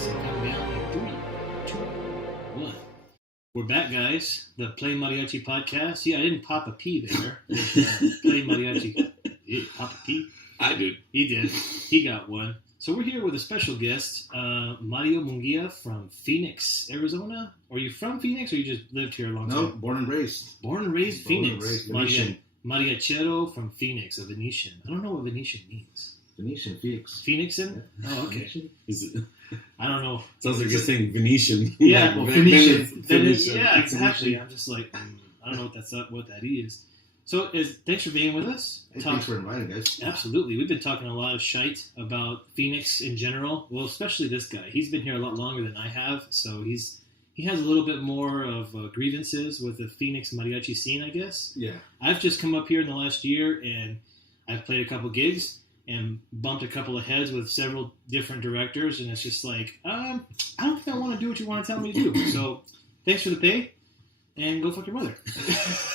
So count me out in 3, 2, 1. We're back, guys. The PlayMariachi Podcast. Yeah, I didn't pop a P there. PlayMariachi. You pop a P? I did. He did. He got one. So we're here with a special guest, Mario Mungia from Phoenix, Arizona. Are you from Phoenix, or you just lived here a long time? No, born and raised. Born and raised Phoenix. Venetian. Mariachero from Phoenix, a Venetian. I don't know what Venetian means. Venetian, Phoenix. Phoenixan? Oh, okay. Is it? I don't know. Sounds like you're saying Venetian. Yeah, well, Venetian. Venetian. Yeah, exactly. I'm just like, I don't know what that is. So, thanks for being with us. Hey, thanks for inviting, guys. Absolutely. We've been talking a lot of shite about Phoenix in general. Well, especially this guy. He's been here a lot longer than I have, so he has a little bit more of grievances with the Phoenix mariachi scene, I guess. Yeah. I've just come up here in the last year, and I've played a couple gigs and bumped a couple of heads with several different directors, and it's just like, I don't think I want to do what you want to tell me to do. So, thanks for the pay. And go fuck your mother.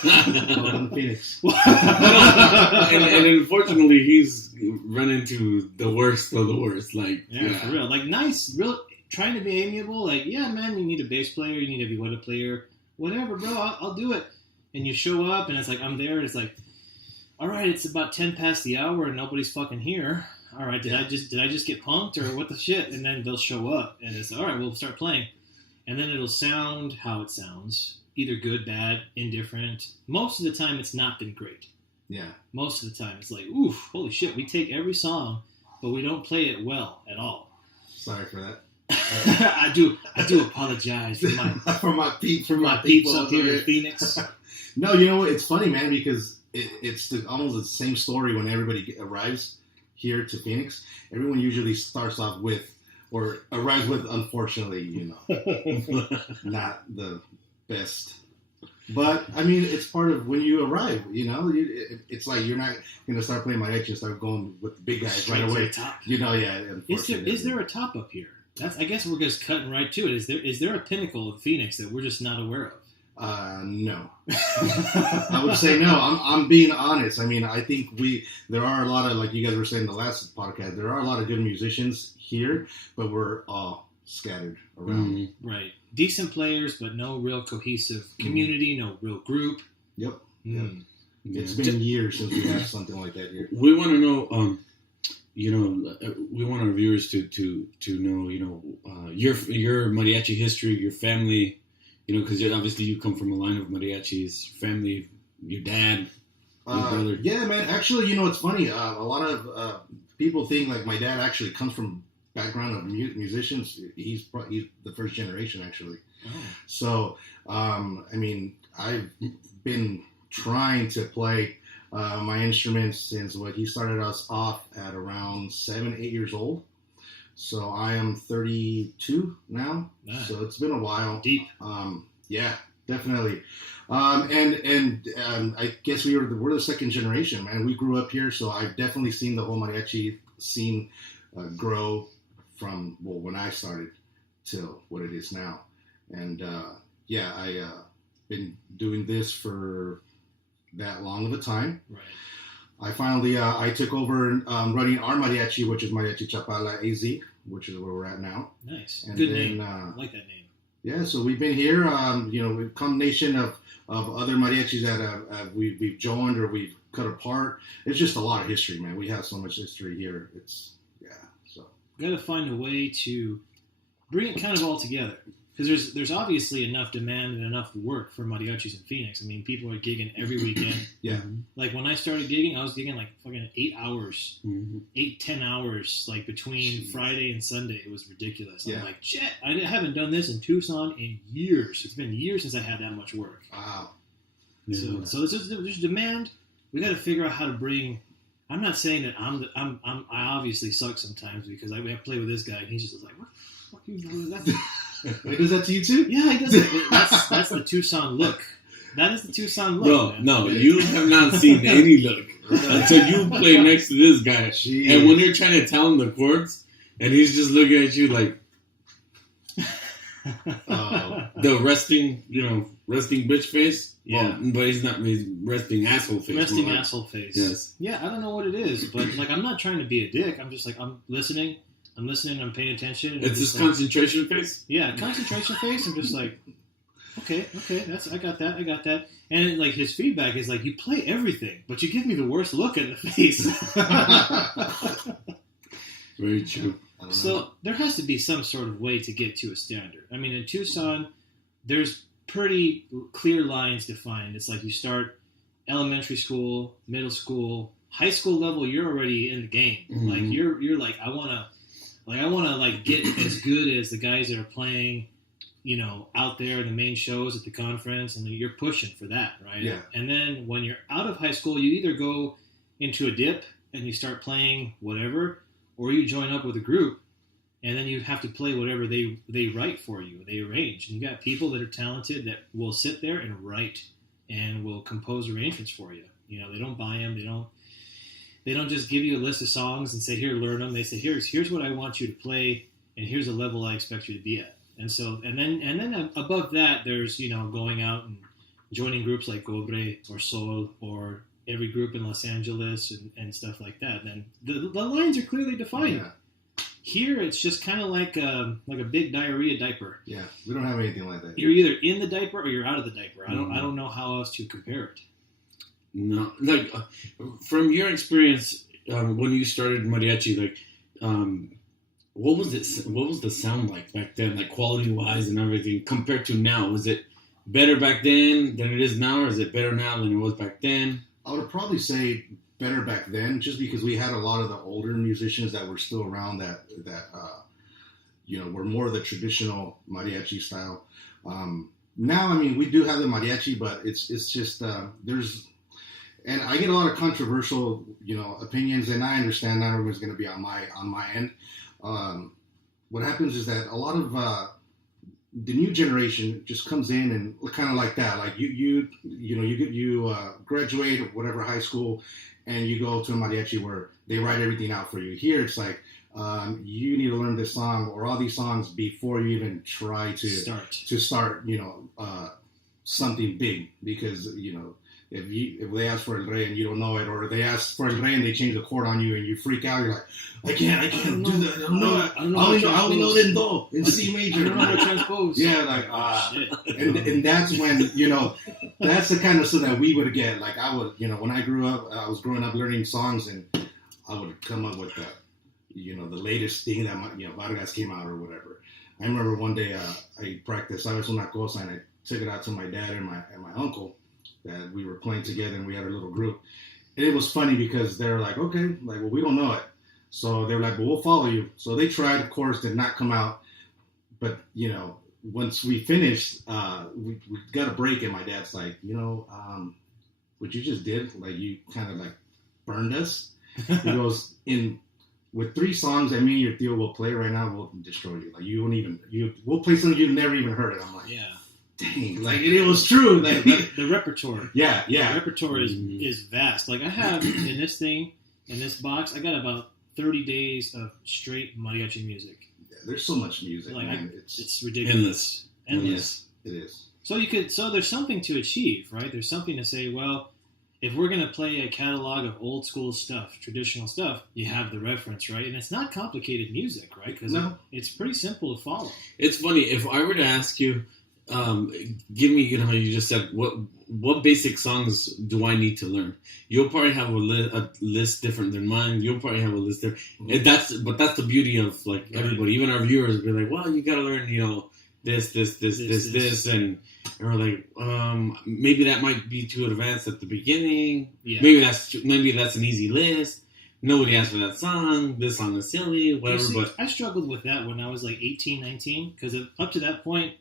Welcome to Phoenix. and unfortunately, he's run into the worst of the worst. Like, yeah, for real. Like, nice, real, trying to be amiable. Like, yeah, man, you need a bass player, you need a viola player, whatever, bro. I'll do it. And you show up, and it's like, I'm there, and it's like, all right, it's about 10 past the hour, and nobody's fucking here. All right, did I just get punked, or what the shit? And then they'll show up, and it's all right, we'll start playing, and then it'll sound how it sounds. Either good, bad, indifferent. Most of the time, it's not been great. Yeah. Most of the time, it's like, oof, holy shit. We take every song, but we don't play it well at all. Sorry for that. I do apologize for my peeps up here in Phoenix. No, you know what? It's funny, man, because it's almost the same story when everybody arrives here to Phoenix. Everyone usually starts off with, or arrives with, unfortunately, you know, not the best. But, I mean, it's part of when you arrive, you know? It's like you're not going to start playing mariachi and start going with the big guys straight right away. Top. You know, yeah. Is there a top up here? I guess we're just cutting right to it. Is there a pinnacle of Phoenix that we're just not aware of? No. I would say no. I'm being honest. I mean, I think there are a lot of, like you guys were saying in the last podcast, there are a lot of good musicians here, but we're all scattered around. Mm-hmm. Right. Decent players, but no real cohesive community, no real group. Yep. Mm. Yep. It's been years since we had something like that here. We want to know, we want our viewers to know, your mariachi history, your family, because obviously you come from a line of mariachis, family, your dad, your brother. Yeah, man. Actually, it's funny. A lot of people think like my dad actually comes from background of musicians. He's the first generation, actually. Oh. So, I mean, I've been trying to play my instruments since he started us off at around 7, 8 years old. So I am 32 now. Nice. So it's been a while. Deep. Yeah, definitely. And I guess we're the second generation, man. We grew up here, so I've definitely seen the whole mariachi scene grow from when I started till what it is now. And I been doing this for that long of a time. Right. I finally I took over running our mariachi, which is Mariachi Chapala AZ, which is where we're at now. Nice. And good name. I like that name. Yeah, so we've been here. A combination of other mariachis that we've joined or we've cut apart. It's just a lot of history, man. We have so much history here. Got to find a way to bring it kind of all together, because there's obviously enough demand and enough work for mariachis in Phoenix. I mean, people are gigging every weekend. Yeah. Like when I started gigging, I was gigging like fucking 8 hours, 10 hours, like between Friday and Sunday. It was ridiculous. Yeah. I'm like, shit, I haven't done this in Tucson in years. It's been years since I had that much work. Wow. Yeah. So there's demand. We got to figure out how to bring. I'm not saying that I obviously suck sometimes, because I play with this guy and he's just like, what the fuck are you doing? He does that to you too? Yeah, he does it. That's the Tucson look. That is the Tucson look. No, you have not seen any look until you play next to this guy. Jeez. And when you're trying to tell him the chords, and he's just looking at you like the resting bitch face. Yeah, well, but he's not. He's resting asshole face. Resting asshole face. Yes. Yeah, I don't know what it is, but like I'm not trying to be a dick. I'm just like I'm listening. I'm listening, I'm paying attention. And It's this concentration phase? Yeah, concentration phase. I'm just like, okay, I got that. And like his feedback is like, you play everything, but you give me the worst look in the face. Very true. So there has to be some sort of way to get to a standard. I mean, in Tucson, there's pretty clear lines defined. It's like you start elementary school, middle school, high school level. You're already in the game. Mm-hmm. Like you're like, I wanna like get as good as the guys that are playing, you know, out there in the main shows at the conference, and you're pushing for that, right? Yeah. And then when you're out of high school, you either go into a dip and you start playing whatever, or you join up with a group, and then you have to play whatever they write for you, they arrange. And you got people that are talented that will sit there and write and will compose arrangements for you. You know, they don't buy them. They don't just give you a list of songs and say, here, learn them. They say, here's what I want you to play, and here's the level I expect you to be at. And so, and then above that, there's, you know, going out and joining groups like Cobre or Sol or every group in Los Angeles and stuff like that. And then the lines are clearly defined. Yeah. Here, it's just kind of like a big diarrhea diaper. Yeah, we don't have anything like that. You're either in the diaper or you're out of the diaper. I don't know how else to compare it. No, like from your experience when you started mariachi, like what was it? What was the sound like back then, like quality wise and everything, compared to now? Was it better back then than it is now, or is it better now than it was back then? I would probably say better back then, just because we had a lot of the older musicians that were still around that you know, were more of the traditional mariachi style. Now, I mean, we do have the mariachi, but it's just there's. And I get a lot of controversial, you know, opinions, and I understand not everyone's going to be on my end. What happens is that a lot of the new generation just comes in and kind of like that, like you graduate or whatever high school, and you go to a mariachi where they write everything out for you. Here, it's like you need to learn this song or all these songs before you even try to start, you know, something big, because you know. If they ask for El Rey and you don't know it, or they ask for El Rey and they change the chord on you and you freak out, you're like, I can't do that. I only know the do in C major. I don't know how to transpose. Yeah, like and that's when, you know, that's the kind of stuff that we would get. Like I would, you know, when I was growing up learning songs, and I would come up with the, you know, the latest thing that Vargas came out or whatever. I remember one day I practiced Sabes Una Cosa, and I took it out to my dad and my uncle. That we were playing together, and we had a little group. And it was funny because they're like, okay, like, well, we don't know it. So they're like, well, we'll follow you. So they tried, of course, did not come out. But, you know, once we finished, we got a break, and my dad's like, you know, what you just did, like, you kind of, like, burned us. He goes, with 3 songs that me and your Theo will play right now, we'll destroy you. Like, we'll play something you've never even heard it. I'm like, yeah. Dang, like it was true. Like the repertoire. Yeah. The repertoire is vast. Like I have in this box, I got about 30 days of straight mariachi music. Yeah, there's so much music, like, man. It's ridiculous. Endless. It is. So there's something to achieve, right? There's something to say, well, if we're going to play a catalog of old school stuff, traditional stuff, you have the reference, right? And it's not complicated music, right? Because it's pretty simple to follow. It's funny, if I were to ask you, give me, you know, you just said, what basic songs do I need to learn? You'll probably have a list different than mine. You'll probably have a list different. Mm-hmm. But that's the beauty of, like, everybody, even our viewers, be like, well, you got to learn, you know, this, and we're like, maybe that might be too advanced at the beginning. Yeah. Maybe that's an easy list. Nobody asked for that song. This song is silly, whatever. But I struggled with that when I was like 18, 19, because up to that point,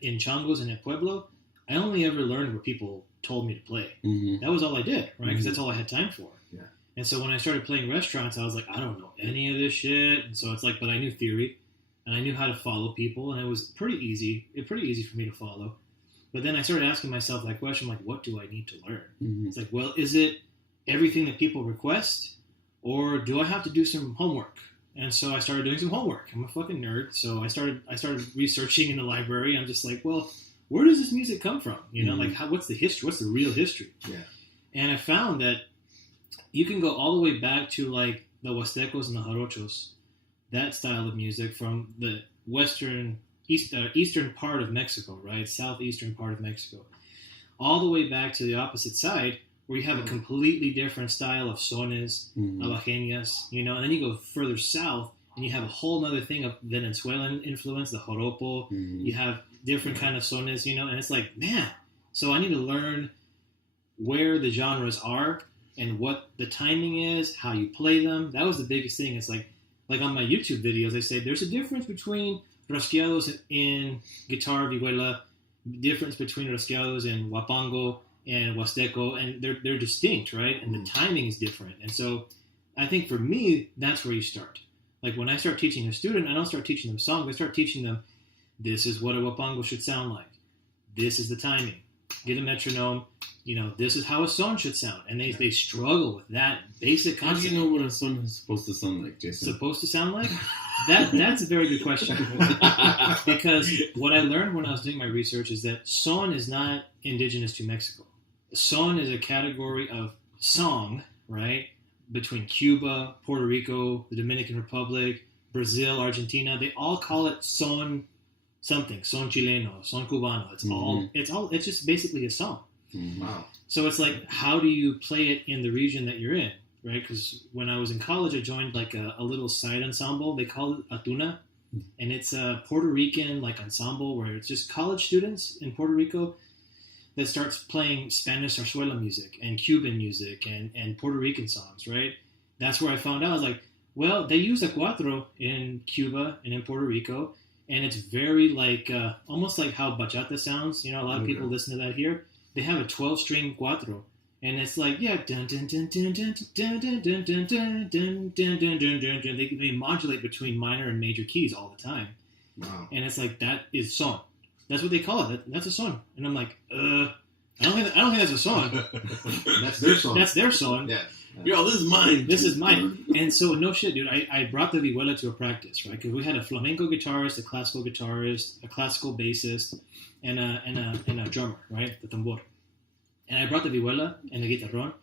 in Changos and at Pueblo, I only ever learned what people told me to play. Mm-hmm. That was all I did, right? Because that's all I had time for. Yeah. And so when I started playing restaurants, I was like, I don't know any of this shit. And so it's like, but I knew theory, and I knew how to follow people, and it was pretty easy for me to follow. But then I started asking myself that question, like, what do I need to learn? Mm-hmm. It's like, well, is it everything that people request, or do I have to do some homework? And so I started doing some homework. I'm a fucking nerd, so I started researching in the library. I'm just like, well, where does this music come from? You know, like, what's the history? What's the real history? Yeah. And I found that you can go all the way back to, like, the Huastecos and the Jarochos, that style of music from the eastern part of Mexico, right? Southeastern part of Mexico, all the way back to the opposite side, where you have a completely different style of sones, albajeñas, and then you go further south, and you have a whole other thing of Venezuelan influence, the joropo. You have different kind of sones, and it's like, man, so I need to learn where the genres are and what the timing is, how you play them. That was the biggest thing. It's like on my YouTube videos, I say there's a difference between rasqueados in guitar vihuela, difference between rasqueados in huapango and huasteco, and they're distinct, right? And the timing is different. And so I think for me, that's where you start. Like when I start teaching a student, I don't start teaching them songs. I start teaching them, this is what a huapango should sound like. This is the timing. Get a metronome. This is how a son should sound. And they struggle with that basic concept. How do you know what a son is supposed to sound like, Jason? Supposed to sound like? That's a very good question. Because what I learned when I was doing my research is that son is not indigenous to Mexico. Son is a category of song, right? Between Cuba, Puerto Rico, the Dominican Republic, Brazil, Argentina. They all call it son something. Son chileno, son cubano. It's just basically a song. Wow. So it's like, how do you play it in the region that you're in, right? Because when I was in college, I joined like a little side ensemble. They call it Atuna, and it's a Puerto Rican like ensemble where it's just college students in Puerto Rico that starts playing Spanish zarzuela music and Cuban music and Puerto Rican songs, right? That's where I found out. I was like, well, they use a cuatro in Cuba and in Puerto Rico, and it's very like almost like how bachata sounds. A lot of people listen to that here. They have a 12-string cuatro, and it's like, yeah, dun dun dun dun dun dun dun dun dun dun dun dun dun dun dun. They modulate between minor and major keys all the time. Wow. And it's like, that is son. That's what they call it. That's a son. And I'm like, I don't think that's a son. That's their song. That's their song. Yeah. Yo, this is mine. This is mine. And so, no shit, dude. I brought the vihuela to a practice, right? Because we had a flamenco guitarist, a classical guitarist, a classical bassist, and a drummer, right? The tambor. And I brought the vihuela and the guitarrón,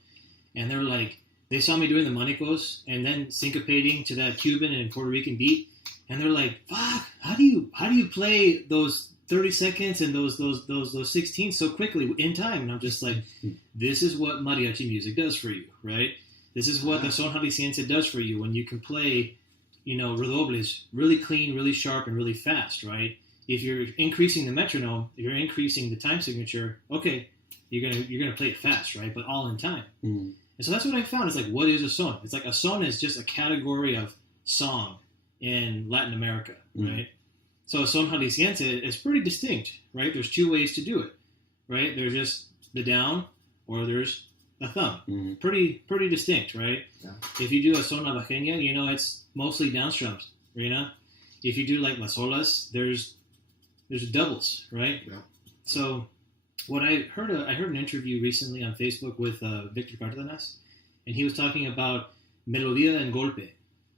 and they were like, they saw me doing the manicos and then syncopating to that Cuban and Puerto Rican beat, and they're like, "Fuck, how do you play those 30 seconds and those 16 so quickly in time?" And I'm just like, this is what mariachi music does for you, right? This is what the son jalisciense does for you when you can play, redobles really clean, really sharp, and really fast, right? If you're increasing the metronome, if you're increasing the time signature, okay, you're gonna play it fast, right? But all in time. And so that's what I found. It's like, what is a son? It's like a son is just a category of song in Latin America, right? So a son jalisciense is pretty distinct, right? There's two ways to do it, right? There's just the down, or there's a thumb. Pretty distinct, right? Yeah. If you do a son albajeña, it's mostly downstrums, If you do like las olas, there's doubles, right? Yeah. So what I heard an interview recently on Facebook with Victor Cardenas, and he was talking about melodía and golpe.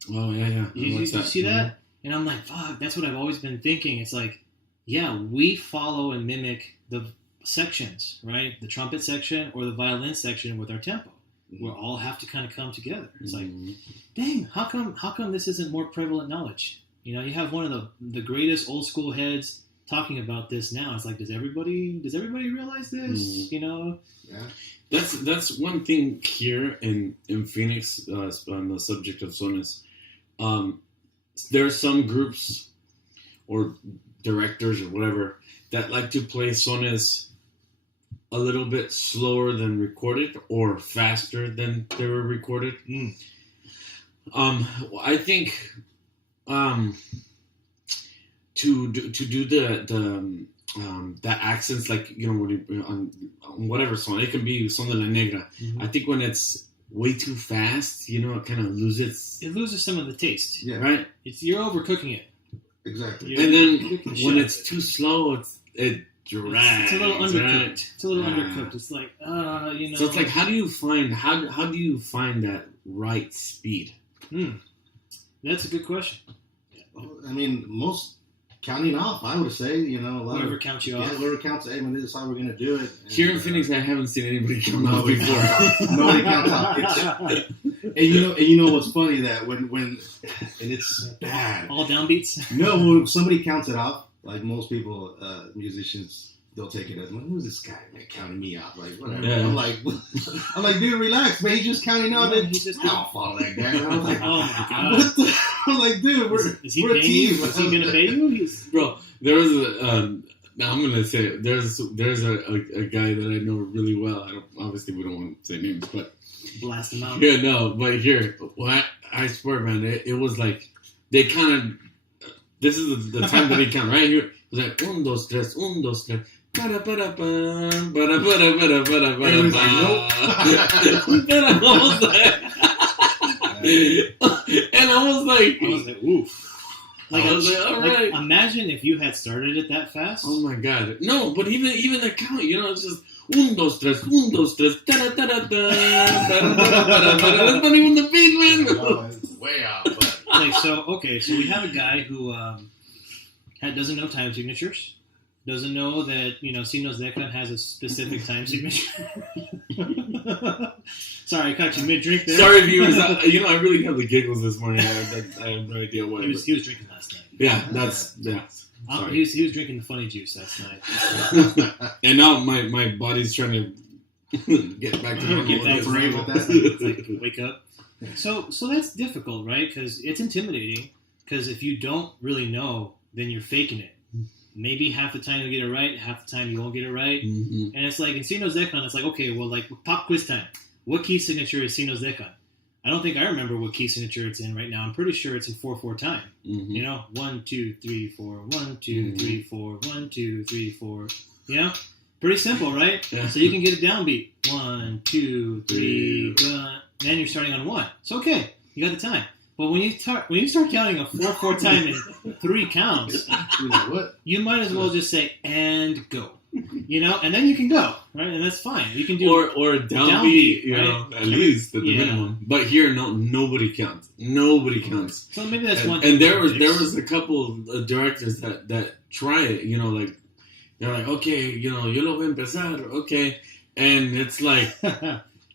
Oh yeah. You see that? And I'm like, fuck, that's what I've always been thinking. It's like, yeah, we follow and mimic the sections, right? The trumpet section or the violin section with our tempo. We all have to kind of come together. It's like, dang, how come this isn't more prevalent knowledge? You have one of the greatest old school heads talking about this now. It's like, does everybody realize this? Yeah. That's one thing here in Phoenix on the subject of sones. There are some groups or directors or whatever that like to play sones a little bit slower than recorded or faster than they were recorded. I think to do the accents, like on whatever song, it can be Son de la Negra. I think when it's way too fast, it kind of loses some of the taste. Yeah. Right? You're overcooking it. Exactly. And then when it's too slow, it drags. It's a little undercooked. Right? It's a little undercooked. It's like, So it's like, how do you find that right speed? That's a good question. I mean, most counting off, I would say, a lot whoever counts you off. Yeah, whoever counts, hey, when this is how we're going to do it. Here in Phoenix, I haven't seen anybody count off before. Nobody counts off. And you know what's funny that when and it's bad. All downbeats. No, when somebody counts it off, like most people, musicians, they'll take it as, who's this guy, man, counting me out? Like, whatever. Yeah. I'm like, dude, relax, man. He's just counting out. No, I he's just don't follow that guy. And I was like, oh my god. what the? I'm like, dude, Is he we're a paying you? team. Is he gonna pay you? Bro, there was now I'm gonna say it. There's a guy that I know really well. Obviously we don't want to say names, but Blast him out. yeah, no, but here, I swear, man, it was like they kind of. This is the time that he count right here. It was like 1, 2, 3, 1, 2, 3. And I was like, oof. Like, I was like, all right. Like, imagine if you had started it that fast. Oh my god. No, but even the count, it's just 1, 2, 3, 1, 2, 3. That's not even the beat, man. Oh, it's way out. But. Like, so we have a guy who doesn't know time signatures. Doesn't know that, Sinos Decan has a specific time signature. Sorry, I caught you mid-drink there. Sorry, viewers. I really have the giggles this morning. I have no idea why. He was drinking last night. Yeah. He was drinking the funny juice last night. And now my body's trying to get back to normal. Get back to normal. It's like wake up. So that's difficult, right? Because it's intimidating. Because if you don't really know, then you're faking it. Maybe half the time you'll get it right, half the time you won't get it right. Mm-hmm. And it's like, in Sinos Decan, it's like, okay, well, like, pop quiz time. What key signature is Sinos Decan? I don't think I remember what key signature it's in right now. I'm pretty sure it's in 4/4 time. Mm-hmm. 1, 2, 3, 4, 1, 2, 3, 4, 1, 2, 3, 4. Pretty simple, right? Yeah. So you can get a downbeat. 1, 2, 3, then you're starting on 1. It's okay. You got the time. But when you start counting a 4/4 time in 3 counts, You're like, what? you might as well just say and go. And then you can go, right? And that's fine. You can do or a downbeat, right? at least at the minimum. But here, nobody counts. Nobody counts. So maybe that's one. And there was a couple of directors that try it. Like they're like, okay, yo lo voy a empezar, okay, and it's like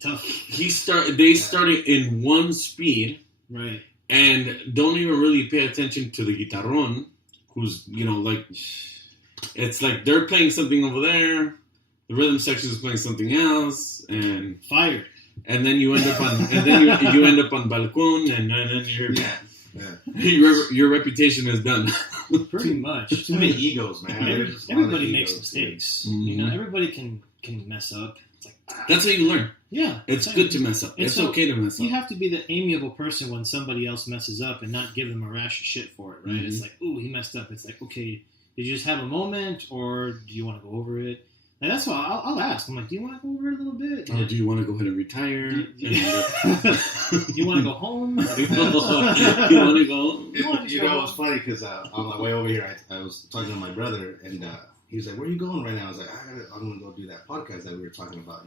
tough. They started in one speed, right? And don't even really pay attention to the guitarrón, who's like. It's like they're playing something over there, the rhythm section is playing something else, and fired. And then you end up on, you end up on balcón, and then your reputation is done. Pretty much. Too many egos, man. Everybody makes mistakes. Mm-hmm. Everybody can mess up. It's like that's how you learn. Yeah, it's good to mess up. And it's so okay to mess up. You have to be the amiable person when somebody else messes up, and not give them a rash of shit for it. Right? Mm-hmm. It's like, ooh, he messed up. It's like, okay. Did you just have a moment, or do you want to go over it? And that's why I'll ask. I'm like, do you want to go over it a little bit? Or do you want to go ahead and retire? Do you want to go home? You want to go? It's funny because on my way over here, I was talking to my brother, and he was like, "Where are you going right now?" I was like, "I'm going to go do that podcast that we were talking about."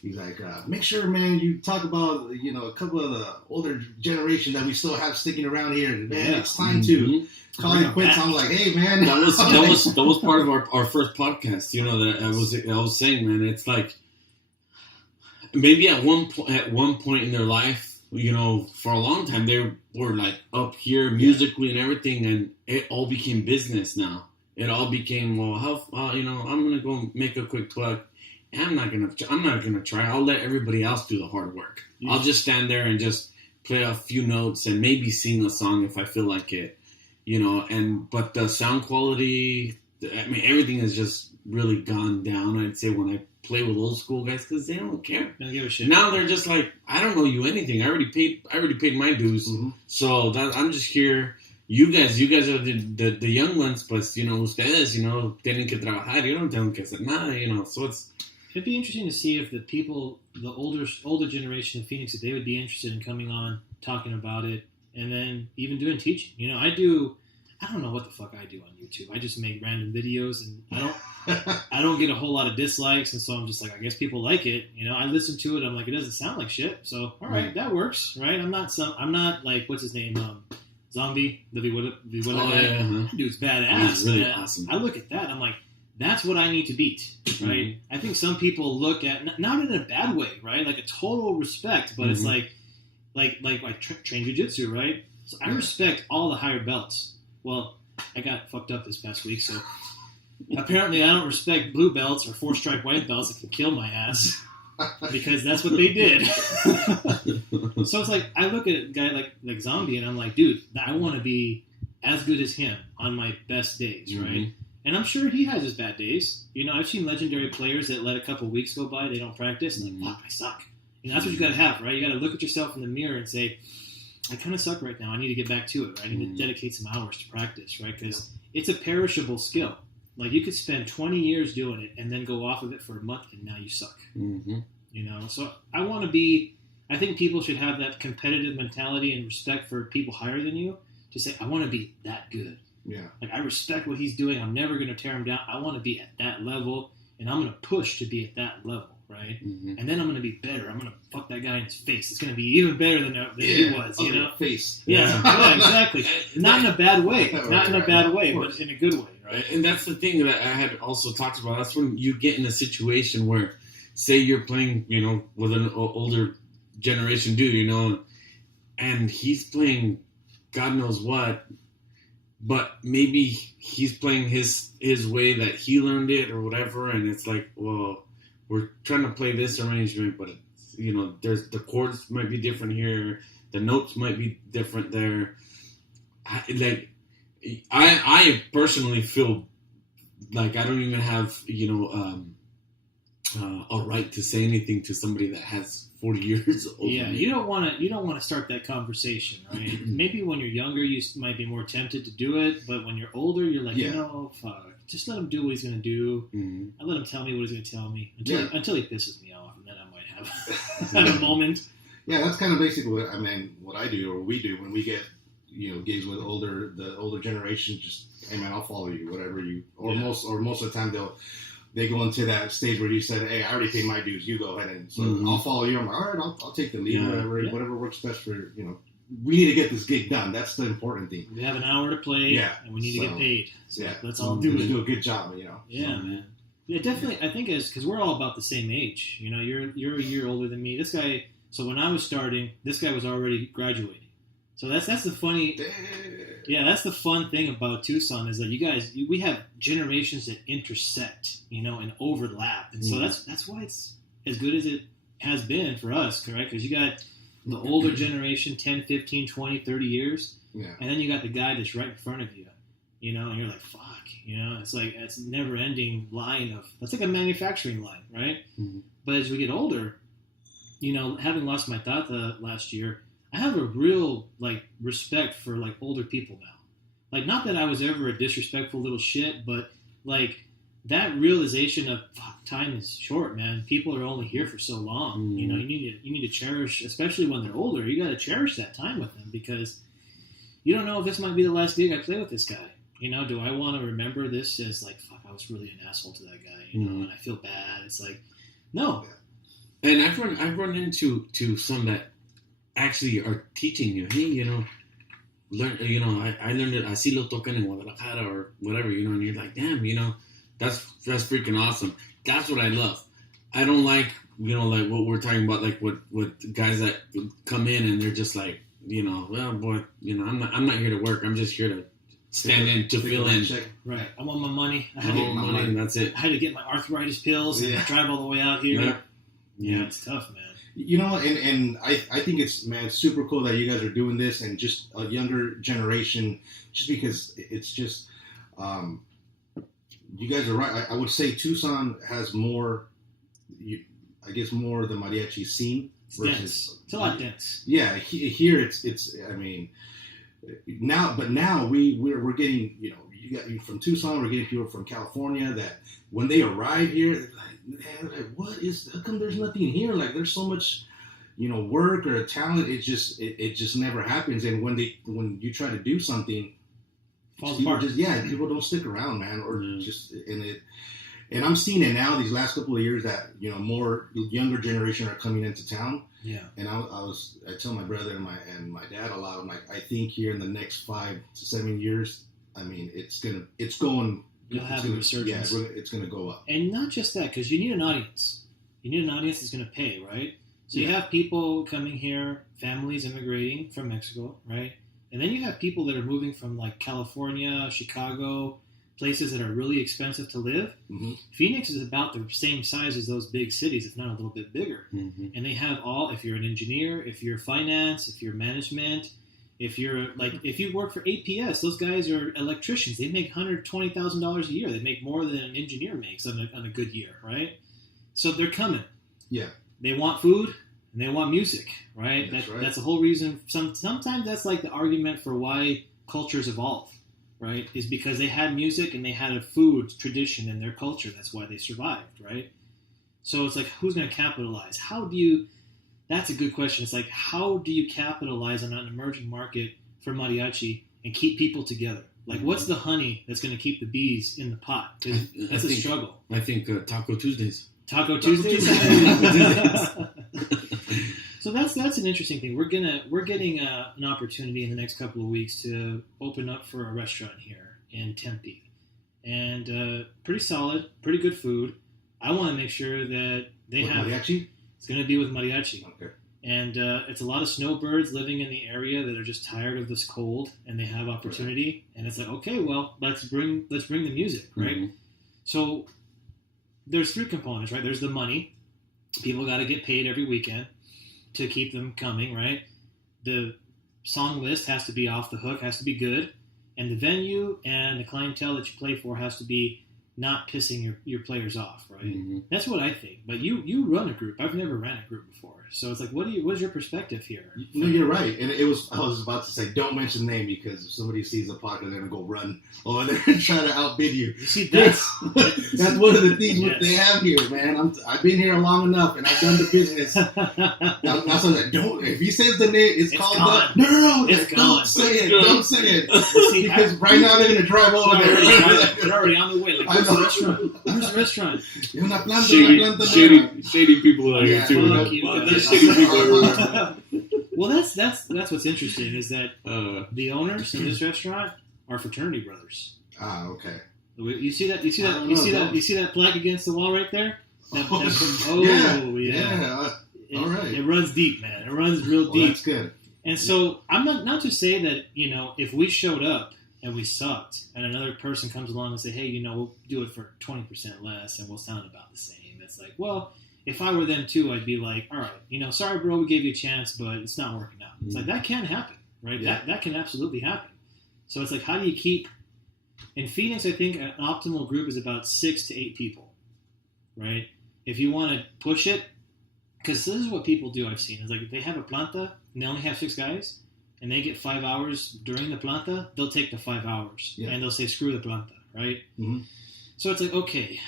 He's like, "Make sure, man, you talk about a couple of the older generation that we still have sticking around here, and man, it's time to." Call it quits. I'm like, hey man, that was part of our first podcast. That I was saying, man, it's like maybe at one point in their life, for a long time they were like up here musically and everything, and it all became business now. It all became I'm gonna go make a quick buck. I'm not gonna try. I'll let everybody else do the hard work. I'll just stand there and just play a few notes and maybe sing a song if I feel like it. But the sound quality, everything has just really gone down, I'd say, when I play with old school guys, because they don't care. They don't give a shit. Now they're just like, I don't know you anything. I already paid my dues. Mm-hmm. So I'm just here. You guys are the young ones, but, ustedes, tienen que trabajar. Yo no tengo que hacer nada, so it'd be interesting to see if the older generation of Phoenix, if they would be interested in coming on, talking about it, and then even doing teaching. I don't know what the fuck I do on YouTube. I just make random videos, and I don't get a whole lot of dislikes, and so I'm just like, I guess people like it. I listen to it. I'm like, it doesn't sound like shit. So all right, that works, right? I'm not like, what's his name, Zombie, the Viola guy. That dude's badass. He's really awesome. I look at that. I'm like, that's what I need to beat, right? I think some people look at, not in a bad way, right? Like a total respect, but it's like, I train jiu-jitsu, right? So I respect all the higher belts. Well, I got fucked up this past week, so apparently I don't respect blue belts or 4-stripe white belts that can kill my ass because that's what they did. So it's like I look at a guy like Zombie and I'm like, dude, I want to be as good as him on my best days, right? Mm-hmm. And I'm sure he has his bad days. You know, I've seen legendary players that let a couple weeks go by, they don't practice, and like, fuck, I suck. You know, that's what you got to have, right? You got to look at yourself in the mirror and say, I kind of suck right now. I need to get back to it. Right? I need to dedicate some hours to practice, right? Because it's a perishable skill. Like, you could spend 20 years doing it and then go off of it for a month, and now you suck. Mm-hmm. You know, so I think people should have that competitive mentality and respect for people higher than you to say, I want to be that good. Yeah. Like, I respect what he's doing. I'm never going to tear him down. I want to be at that level, and I'm going to push to be at that level, right? Mm-hmm. And then I'm going to be better. I'm going to fuck that guy in his face. It's going to be even better than he was, you know? Face. Yeah, exactly. Not in a bad way. Not in a bad way, but in a good way, right? And that's the thing that I had also talked about. That's when you get in a situation where, say you're playing, you know, with an older generation dude, you know, and he's playing God knows what, but maybe he's playing his way that he learned it or whatever, and it's like, well, we're trying to play this arrangement, but you know, the chords might be different here, the notes might be different there. I personally feel like I don't even have, you know, a right to say anything to somebody that has 40 years old. Yeah, you don't want to start that conversation, right? Maybe when you're younger, you might be more tempted to do it, but when you're older, you're like, you know, fuck, just let him do what he's going to do. Mm-hmm. I let him tell me what he's going to tell me until he pisses me off, and then I might have a moment. Yeah, that's kind of basically what I do or we do when we get, you know, gigs with the older generation. Just, hey man, I'll follow you, whatever you, most of the time they go into that stage where you said, hey, I already paid my dues, you go ahead, and so I'll follow you. I'm like, all right, I'll take the lead, whatever works best for, you know, we need to get this gig done. That's the important thing. We have an hour to play, and we need to get paid. So let's all do it. Do a good job, you know. Yeah, man. Yeah, definitely. I think because we're all about the same age. You know, you're a year older than me. This guy. So when I was starting, this guy was already graduating. So that's the funny. Yeah, that's the fun thing about Tucson is that we have generations that intersect, you know, and overlap, and so that's why it's as good as it has been for us, correct? Because you got the older generation, 10, 15, 20, 30 years, and then you got the guy that's right in front of you, you know, and you're like, fuck, you know, it's like it's never-ending line that's like a manufacturing line, right? Mm-hmm. But as we get older, you know, having lost my tata last year, I have a real, like, respect for, like, older people now. Like, not that I was ever a disrespectful little shit, but, like, that realization of, fuck, time is short, man. People are only here for so long. You know, you need to cherish, especially when they're older, you got to cherish that time with them because you don't know if this might be the last gig I play with this guy. You know, do I want to remember this as, like, fuck, I was really an asshole to that guy, you know, and I feel bad. It's like, no. And I've run into some that actually are teaching you, hey, you know, learn. You know, I learned it. Así lo tocan en Guadalajara or whatever, you know, and you're like, damn, you know, that's freaking awesome. That's what I love. I don't like, you know, like what we're talking about, like with guys that come in and they're just like, you know, well, boy, you know, I'm not here to work. I'm just here to stand in to fill in. Right. I want my money. I want my money, and that's it. I had to get my arthritis pills and drive all the way out here. Yeah, it's tough, man. You know, and I think it's, man, super cool that you guys are doing this and just a younger generation, just because it's just, you guys are right. I would say Tucson has more, I guess, more the mariachi scene. It's dense. It's a lot dense. Yeah, here it's. I mean, now we're getting, you know, you got from Tucson. We're getting people from California that when they arrive here, they're like, what is? How come there's nothing here? Like, there's so much, you know, work or talent. It just never happens. And when you try to do something, falls apart. People don't stick around, man, or just in it. And I'm seeing it now these last couple of years that, you know, more younger generation are coming into town. Yeah. And I tell my brother and my dad a lot. I'm like, I think here in the next 5 to 7 years, I mean, it's going. You'll have a resurgence. Yeah, it's going to go up. And not just that, because you need an audience. You need an audience that's going to pay, right? So you have people coming here, families immigrating from Mexico, right? And then you have people that are moving from like California, Chicago, places that are really expensive to live. Mm-hmm. Phoenix is about the same size as those big cities, if not a little bit bigger. Mm-hmm. And they have all, if you're an engineer, if you're finance, if you're management, if you're like, if you work for APS, those guys are electricians. They make $120,000 a year. They make more than an engineer makes on a good year, right? So they're coming. Yeah. They want food and they want music, right? That's right. That's the whole reason. Sometimes that's like the argument for why cultures evolve, right? Is because they had music and they had a food tradition in their culture. That's why they survived, right? So it's like, who's going to capitalize? That's a good question. It's like, how do you capitalize on an emerging market for mariachi and keep people together? Like, what's the honey that's going to keep the bees in the pot? That's a struggle. I think Taco Tuesdays. Taco Tuesdays? So that's an interesting thing. We're getting an opportunity in the next couple of weeks to open up for a restaurant here in Tempe, and pretty solid, pretty good food. I want to make sure that they have mariachi. It's going to be with mariachi. Okay. And it's a lot of snowbirds living in the area that are just tired of this cold, and they have opportunity. Right. And it's like, okay, well, let's bring the music, right? Mm-hmm. So there's three components, right? There's the money. People got to get paid every weekend to keep them coming, right? The song list has to be off the hook, has to be good, and the venue and the clientele that you play for has to be not pissing your players off, right? Mm-hmm. That's what I think. But you run a group. I've never ran a group before, so it's like, what's your perspective here? No, you're right. And I was about to say, don't mention the name, because if somebody sees the podcast, they're gonna go run over there and try to outbid you. You see, that's one of the things yes. they have here, man. I've been here long enough, and I've done the business. Now, so like, don't. If he says the name, it's called gone. No, it's don't gone. say it. Don't say it. See, because right now they're gonna drive over there. They're already on the way. Like, where's the restaurant? Where's the restaurant? Shady people out here too. There's shady people everywhere. Well, that's what's interesting is that the owners in this restaurant are fraternity brothers. Ah, okay. You see that? You see that plaque against the wall right there? Yeah. All right. It runs deep, man. It runs real deep. That's good. And so I'm not to say that, if we showed up and we sucked, and another person comes along and say, hey, we'll do it for 20% less and we'll sound about the same. It's like, well, if I were them too, I'd be like, all right, sorry, bro, we gave you a chance, but it's not working out. It's like, that can happen, right? Yeah. That can absolutely happen. So it's like, how do you keep... In Phoenix, I think an optimal group is about 6 to 8 people, right? If you want to push it, because this is what people do I've seen. It's like, if they have a planta and they only have 6 guys, and they get 5 hours during the planta, they'll take the 5 hours. Yeah. And they'll say, screw the planta, right? Mm-hmm. So it's like, okay,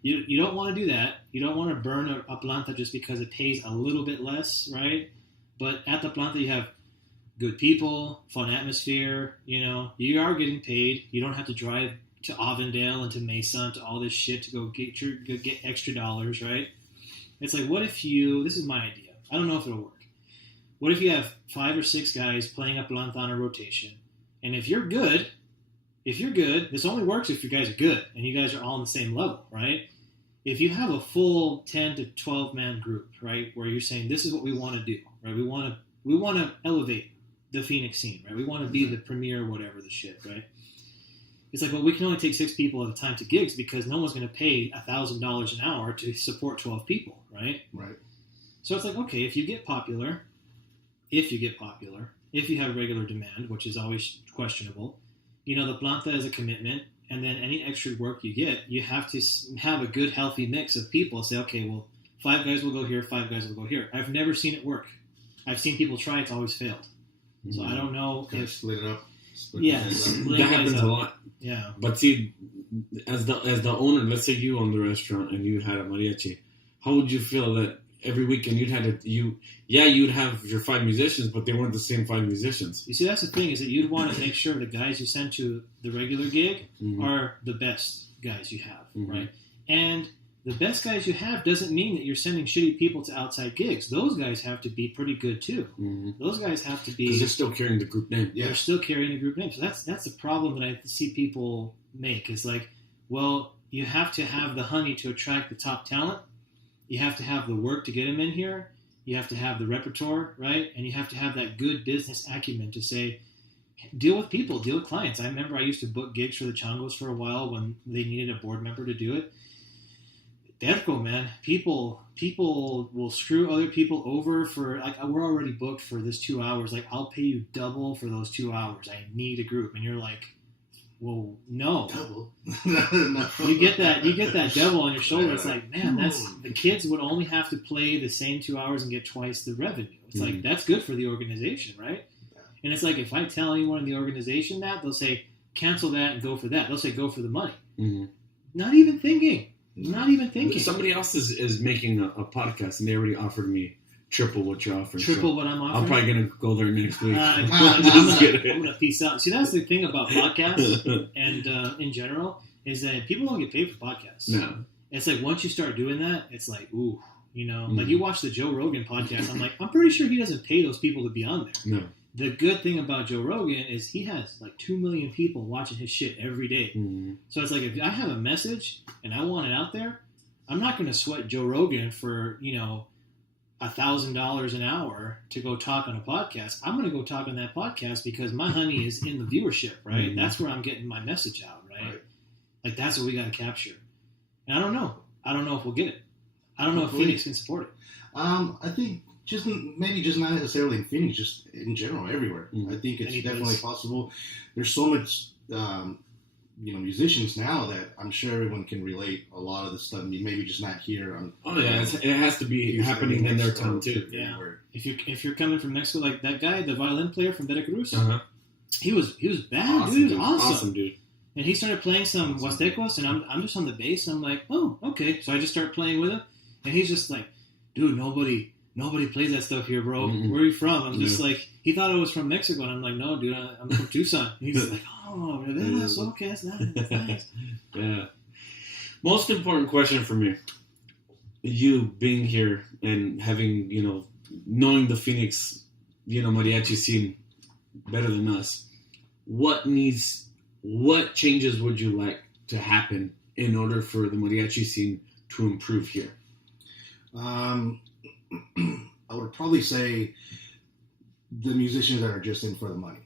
you don't want to do that. You don't want to burn a planta just because it pays a little bit less, right? But at the planta, you have good people, fun atmosphere, you are getting paid. You don't have to drive to Avondale and to Mesa and to all this shit to go get extra dollars, right? It's like, what if this is my idea. I don't know if it'll work. What if you have 5 or 6 guys playing a planta on a rotation? And if you're good, this only works if you guys are good and you guys are all on the same level, right? If you have a full 10 to 12 man group, right, where you're saying this is what we want to do, right? We want to elevate the Phoenix scene, right? We want to be the premier whatever the shit, right? It's like, well, we can only take 6 people at a time to gigs because no one's going to pay $1,000 an hour to support 12 people, right? Right. So it's like, okay, if you get popular, if you have regular demand, which is always questionable, the planta is a commitment, and then any extra work you get, you have to have a good, healthy mix of people. Say, okay, well, 5 guys will go here, 5 guys will go here. I've never seen it work. I've seen people try, it's always failed. Mm-hmm. So I don't know if... Split it up. That happens a lot. Yeah. But see, as the owner, let's say you own the restaurant and you had a mariachi, how would you feel that every weekend you'd have your 5 musicians, but they weren't the same 5 musicians? You see, that's the thing, is that you'd want to make sure the guys you send to the regular gig mm-hmm. are the best guys you have, mm-hmm. right? And the best guys you have doesn't mean that you're sending shitty people to outside gigs. Those guys have to be pretty good too. Mm-hmm. Those guys have to be... Because they're still carrying the group name. Yeah. They're still carrying the group name. So that's the problem that I see people make. Is like, well, you have to have the honey to attract the top talent. You have to have the work to get them in here. You have to have the repertoire, right? And you have to have that good business acumen to say, deal with people, deal with clients. I remember I used to book gigs for the Changos for a while when they needed a board member to do it. Terco, man. People will screw other people over for, like, we're already booked for this 2 hours. Like, I'll pay you double for those 2 hours. I need a group. And you're like, well, no. Double. No. You get that devil on your shoulder. It's like, man, the kids would only have to play the same 2 hours and get twice the revenue. It's like, that's good for the organization, right? And it's like, if I tell anyone in the organization that, they'll say, cancel that and go for that. They'll say, go for the money. Mm-hmm. Not even thinking. Not even thinking. Somebody else is making a podcast, and they already offered me triple what you're offering. Triple what I'm offering? I'm probably going to go there next week. I'm going to peace out. See, that's the thing about podcasts and in general, is that people don't get paid for podcasts. No. It's like, once you start doing that, it's like, ooh, you know, like you watch the Joe Rogan podcast, I'm like, I'm pretty sure he doesn't pay those people to be on there. No. The good thing about Joe Rogan is he has like 2 million people watching his shit every day. Mm-hmm. So it's like, if I have a message and I want it out there, I'm not going to sweat Joe Rogan for, you know, $1,000 an hour to go talk on a podcast. I'm going to go talk on that podcast because my honey is in the viewership, right? Mm-hmm. That's where I'm getting my message out, right? Like, that's what we got to capture. And I don't know if we'll get it. I don't know if Phoenix can support it. I think just not necessarily in Phoenix, just in general, everywhere. I think it's definitely possible. There's so much, musicians now that I'm sure everyone can relate a lot of the stuff. I mean, maybe just not here. It has to be happening in their town too. Yeah. If you're coming from Mexico, like that guy, the violin player from Veracruz, he was bad, awesome, dude. He was awesome. Awesome, dude. And he started playing some Huastecos, and I'm just on the bass, and I'm like, oh, okay. So I just start playing with him, and he's just like, dude, nobody plays that stuff here, bro. Mm-hmm. Where are you from? I'm just like, he thought I was from Mexico, and I'm like, no, dude, I'm from Tucson. And he's like, oh, that's okay, that's nice. Yeah. Most important question for me, you being here and having, knowing the Phoenix, mariachi scene better than us, what changes would you like to happen in order for the mariachi scene to improve here? I would probably say the musicians that are just in for the money.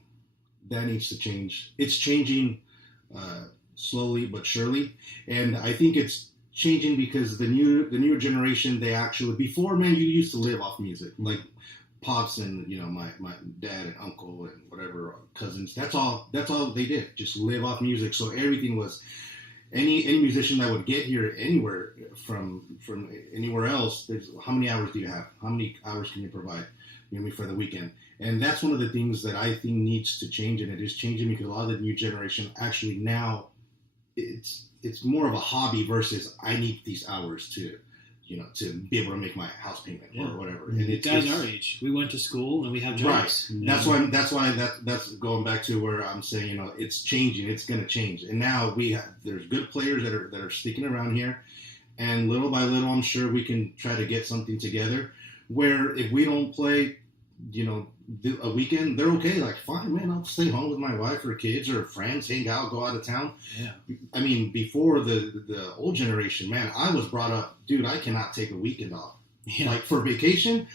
That needs to change. It's changing slowly but surely, and I think it's changing because the newer generation, they actually, before, man, you used to live off music, like pops and my dad and uncle and whatever cousins. That's all they did, just live off music. So everything was. Any musician that would get here anywhere from anywhere else, there's how many hours do you have? How many hours can you provide, for the weekend? And that's one of the things that I think needs to change, and it is changing because a lot of the new generation actually now, it's more of a hobby versus I need these hours to be able to make my house payment or whatever. And it's guys our age, we went to school and we have jobs. Right. That's why that's going back to where I'm saying, it's changing. It's going to change. And now there's good players that are sticking around here, and little by little, I'm sure we can try to get something together where if we don't play, a weekend, they're okay. Like, fine, man, I'll stay home with my wife or kids or friends, hang out, go out of town. Yeah. I mean, before the old generation, man, I was brought up, dude, I cannot take a weekend off. Yeah. Like, for vacation,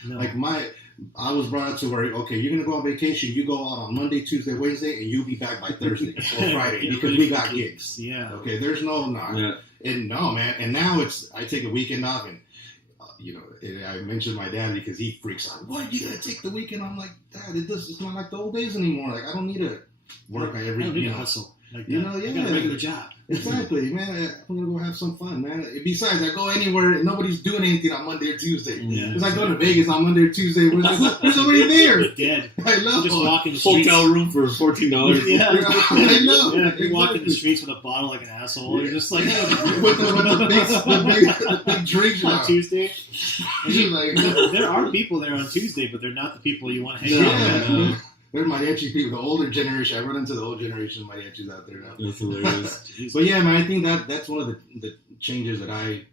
I was brought up to where, okay, you're going to go on vacation, you go out on Monday, Tuesday, Wednesday, and you'll be back by Thursday or Friday because we got gigs. Yeah. Okay, there's no. Yeah. And no, man. And now I take a weekend off, and I mentioned my dad because he freaks out. Why you gotta take the weekend? I'm like, Dad, it's not like the old days anymore. Like, I don't need to work every. I don't need to hustle. Like that. Yeah. I got a regular job. Exactly, man. I'm gonna go have some fun, man. Besides, I go anywhere and nobody's doing anything on Monday or Tuesday. Yeah. Because I go to Vegas on Monday or Tuesday. There's nobody there. You're dead. I know. You just walk in the streets. Hotel room for $14. Yeah, I know. Yeah, you walk in the streets with a bottle like an asshole. You're just like with the big drinks on Tuesday. Like, there are people there on Tuesday, but they're not the people you want to hang out with. They're mariachi people, the older generation. I run into the old generation of mariachis out there now. That's hilarious. But yeah, man, I think that's one of the changes that I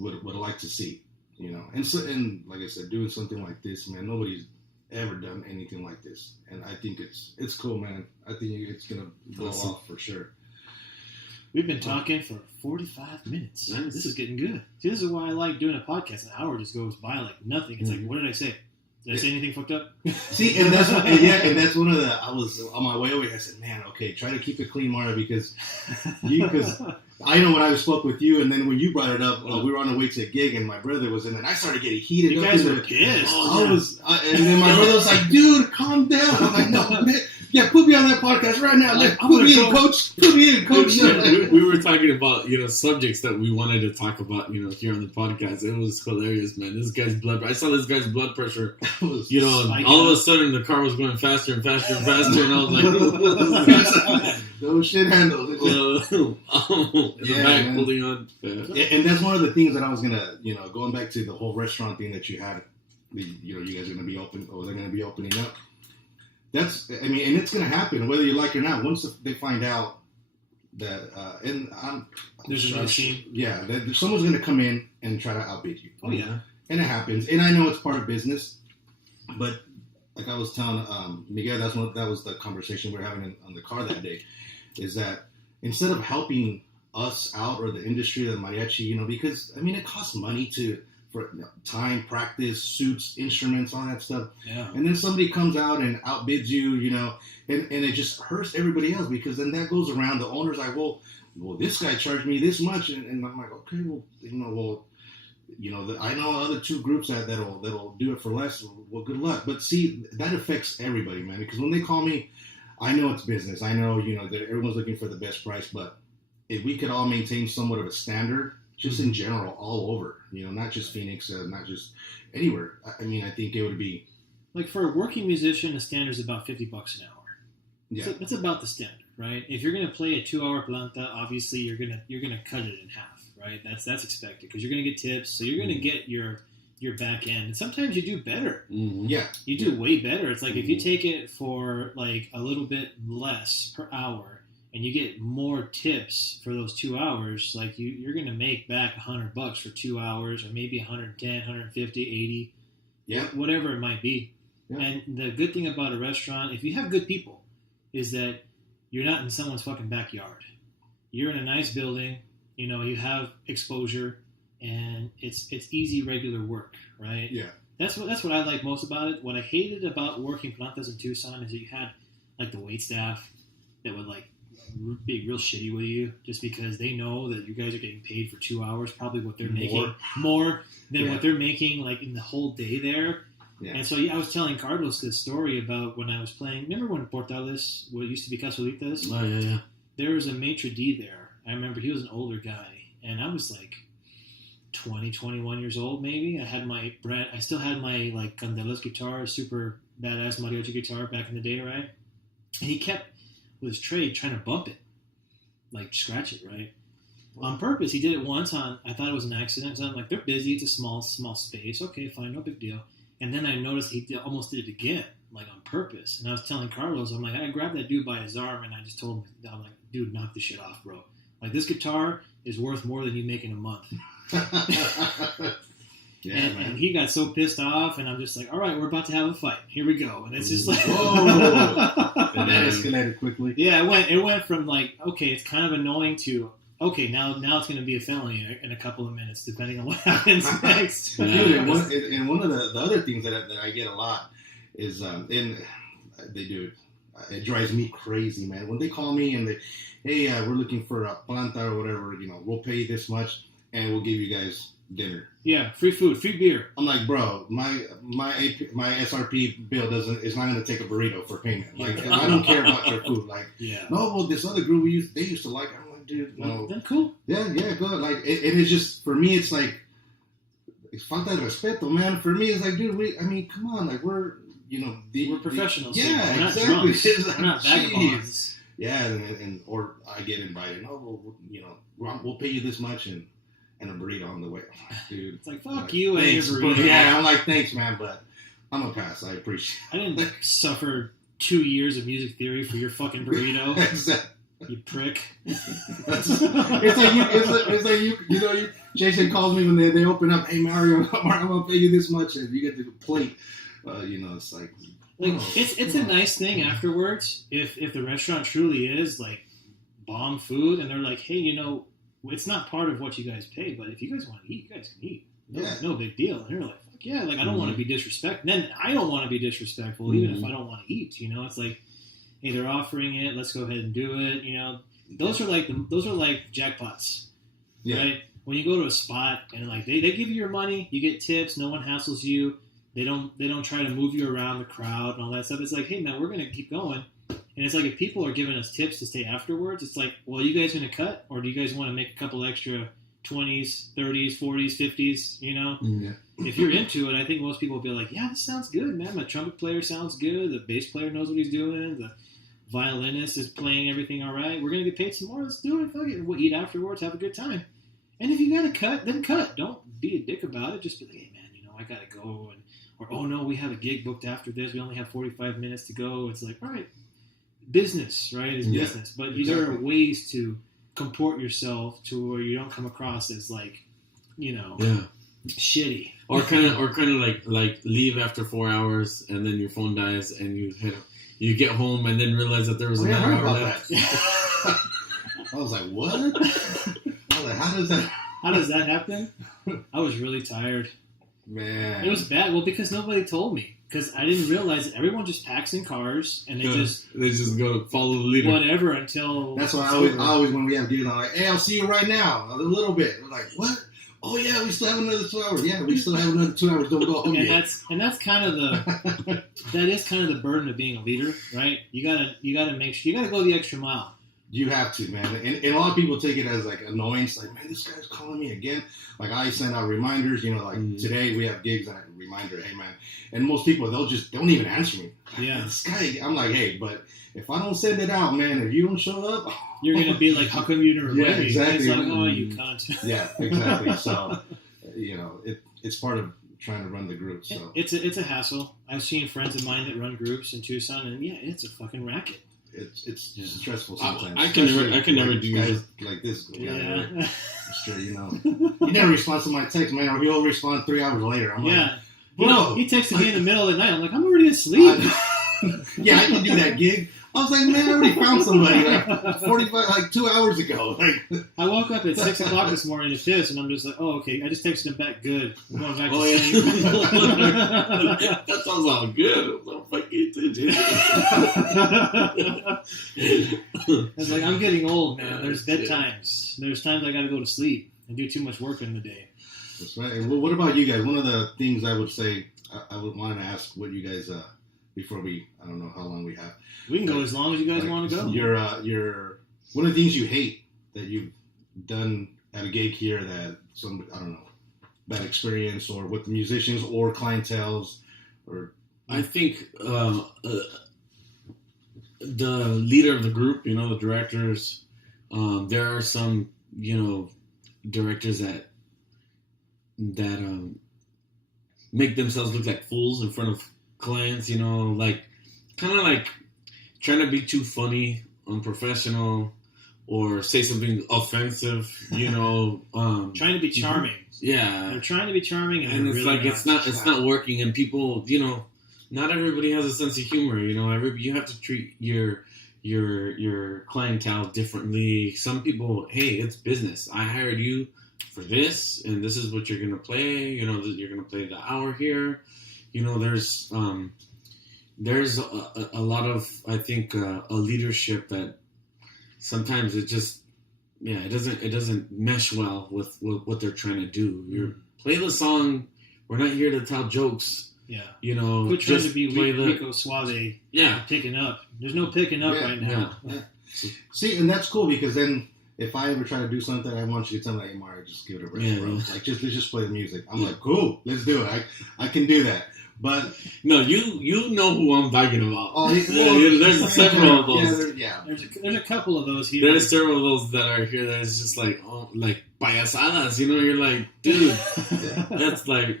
would like to see, And like I said, doing something like this, man, nobody's ever done anything like this, and I think it's cool, man. I think it's gonna blow off for sure. We've been talking for 45 minutes. Nice. This is getting good. See, this is why I like doing a podcast. An hour just goes by like nothing. It's like, what did I say? Did I say anything fucked up? See, and that's one of the. I was on my way over here. I said, "Man, okay, try to keep it clean, Mario, because I know when I spoke with you, and then when you brought it up, we were on the way to a gig, and my brother was in, and I started getting heated. You guys were pissed. And then my brother was like, "Dude, calm down." I'm like, "No, man. Yeah, put me on that podcast right now. Put me in, coach. Put me in, coach." We were talking about, subjects that we wanted to talk about, here on the podcast. It was hilarious, man. This guy's I saw this guy's blood pressure. All of a sudden the car was going faster and faster and faster, and I was like, those shit handles. The back man. holding on. Yeah, and that's one of the things that I was gonna, going back to the whole restaurant thing that you had. You guys are gonna be open, or they're gonna be opening up. And it's going to happen whether you like it or not. Once they find out that, there's a machine. Yeah, that someone's going to come in and try to outbid you. Oh yeah, and it happens. And I know it's part of business, but like I was telling Miguel, that was the conversation we were having on the car that day. Is that instead of helping us out or the industry, the mariachi, because it costs money for time, practice, suits, instruments, all that stuff. Yeah. And then somebody comes out and outbids you, and it just hurts everybody else, because then that goes around. The owner's like, well, this guy charged me this much. And I'm like, okay, I know other two groups that'll do it for less. Well, good luck. But see, that affects everybody, man, because when they call me, I know it's business. I know, that everyone's looking for the best price, but if we could all maintain somewhat of a standard, just in general, all over, not just Phoenix, not just anywhere. I think it would be like, for a working musician, the standard is about $50 an hour. Yeah, so that's about the standard, right? If you're gonna play a 2-hour planta, obviously you're gonna cut it in half, right? That's expected, because you're gonna get tips, so you're gonna get your back end, and sometimes you do better. Mm-hmm. Yeah, you do way better. It's like if you take it for like a little bit less per hour, and you get more tips for those 2 hours, like you're going to make back $100 for 2 hours, or maybe 110, 150, 80, whatever it might be. Yeah. And the good thing about a restaurant, if you have good people, is that you're not in someone's fucking backyard. You're in a nice building, you have exposure, and it's easy, regular work, right? Yeah. That's what I like most about it. What I hated about working plantas in Tucson is that you had like the wait staff that would like be real shitty with you, just because they know that you guys are getting paid for 2 hours, probably what they're making more than what they're making like in the whole day there. Yeah. And so I was telling Carlos this story about when I was playing. Remember when Portales, what used to be Casulitas? Oh yeah. There was a maitre d' there. I remember he was an older guy, and I was like 20, 21 years old maybe. I still had my like Candela's guitar, super badass mariachi guitar back in the day, right? And he kept with his trade trying to bump it, like scratch it, right? On purpose. He did it once I thought it was an accident, so I'm like, they're busy, it's a small space, okay, fine, no big deal. And then I noticed he almost did it again, like on purpose. And I was telling Carlos, I'm like, I grabbed that dude by his arm, and I just told him, I'm like, dude, knock this shit off, bro. Like, this guitar is worth more than you make in a month. Yeah, and he got so pissed off, and I'm just like, all right, we're about to have a fight. Here we go. And it's just like, whoa. And that escalated quickly. Yeah, it went from like, okay, it's kind of annoying to, okay, now it's going to be a felony in a couple of minutes, depending on what happens next. Dude, and one of the other things that I get a lot is, and they do it. It drives me crazy, man. When they call me and hey, we're looking for a planta or whatever, we'll pay you this much, and we'll give you guys dinner. Yeah, free food, free beer. I'm like, bro, my SRP bill is not going to take a burrito for payment. Like, I don't care about your food. Like, no, well, this other group they used to like. I'm like, dude, no. Then cool. Yeah, good. Like, it is just, for me, it's like, it's falta de respeto, man. For me, it's like, dude, come on, like, we're professionals. Yeah, we're exactly. We're not vagabonds. Yeah, and or I get invited. No, we'll pay you this much and a burrito on the way. I'm like, dude, it's like, fuck you and your burrito. Yeah, I'm like, thanks, man, but I'm gonna pass. I appreciate it. I didn't suffer 2 years of music theory for your fucking burrito. Exactly. You prick. It's like you. Jason calls me when they open up. Hey, Mario, I'm gonna pay you this much, and you get the plate. It's like it's a nice thing afterwards if the restaurant truly is like bomb food, and they're like, hey, it's not part of what you guys pay, but if you guys want to eat, you guys can eat. No big deal. And they're like, fuck yeah, like I don't want to be disrespectful. Then I don't want to be disrespectful, even if I don't want to eat. It's like, hey, they're offering it. Let's go ahead and do it. Those are like jackpots, right? When you go to a spot and like they give you your money, you get tips. No one hassles you. They don't try to move you around the crowd and all that stuff. It's like, hey man, we're gonna keep going. And it's like if people are giving us tips to stay afterwards, it's like, well, you guys gonna cut, or do you guys want to make a couple extra 20s, 30s, 40s, 50s? If you're into it, I think most people will be like, yeah, this sounds good, man. My trumpet player sounds good. The bass player knows what he's doing. The violinist is playing everything all right. We're gonna get paid some more. Let's do it. Fuck it. We'll eat afterwards. Have a good time. And if you gotta cut, then cut. Don't be a dick about it. Just be like, hey man, I gotta go, or oh no, we have a gig booked after this. We only have 45 minutes to go. It's like, all right. Business, right, is business, but there are ways to comport yourself to where you don't come across as like, shitty, or kind of like leave after 4 hours and then your phone dies and you get home and then realize that there was another hour left. I was like, what? I was like, how does that happen? I was really tired. Man, it was bad. Well, because nobody told me. Because I didn't realize that everyone just packs in cars and they just go follow the leader. Whatever until. That's why I always when we have gigs, I'm like, hey, I'll see you right now. A little bit. We're like, what? Oh yeah, we still have another 2 hours. Yeah, we still have another 2 hours. Don't go home yet. That's kind of the burden of being a leader, right? You gotta make sure you gotta go the extra mile. You have to, man. And a lot of people take it as like annoyance. Like, man, this guy's calling me again. Like I send out reminders. Today we have gigs and I reminder, hey man. And most people don't even answer me. Yeah. This guy, I'm like, hey, but if I don't send it out, man, if you don't show up, you're gonna be like, how come you didn't remind me? Exactly. It's like, oh, you cunt. Yeah, exactly. So, it's part of trying to run the group. So it's a hassle. I've seen friends of mine that run groups in Tucson, and yeah, it's a fucking racket. It's stressful sometimes. I can never do guys like this. Yeah. Sure, you never respond to my text, man, or he'll respond 3 hours later. I'm like, bro, he texted me in the middle of the night. I'm like, I'm already asleep. Yeah, I can do that gig. I was like, man, I already found somebody 2 hours ago. I woke up at 6 o'clock this morning to piss, and I'm just like, oh, okay. I just texted him back. Good. I'm going back to sleep. That sounds all good. I'm fucking It's like, I'm getting old, man. There's bedtimes. There's times I got to go to sleep and do too much work in the day. That's right. And what about you guys? One of the things I would say, I would want to ask what you guys, before I don't know how long we have. We can go as long as you guys want to go. Your one of the things you hate that you've done at a gig here that I don't know, bad experience or with the musicians or clientels or. I think the leader of the group, the directors, there are some, directors that make themselves look like fools in front of clients, kind of like trying to be too funny, unprofessional, or say something offensive, trying to be charming. Yeah, they're trying to be charming, and it's really like it's not working, and people, not everybody has a sense of humor. You have to treat your clientele differently. Some people, hey, it's business. I hired you for this, and this is what you're gonna play. You're gonna play the hour here. There's a lot of, I think, a leadership that sometimes it doesn't mesh well with what they're trying to do. You play the song. We're not here to tell jokes. Yeah. Quit trying to be Rico Suave. Yeah. Picking up. There's no picking up right now. Yeah. See, and that's cool because then if I ever try to do something, I want you to tell me, hey, Mario, just give it a rest, bro. Like, let's just play the music. I'm like, cool, let's do it. I can do that. But no, you know who I'm talking about. Oh, there's several of those. There's a couple of those here. There's several of those that are here that is just like, like payasadas. You're like, dude, that's like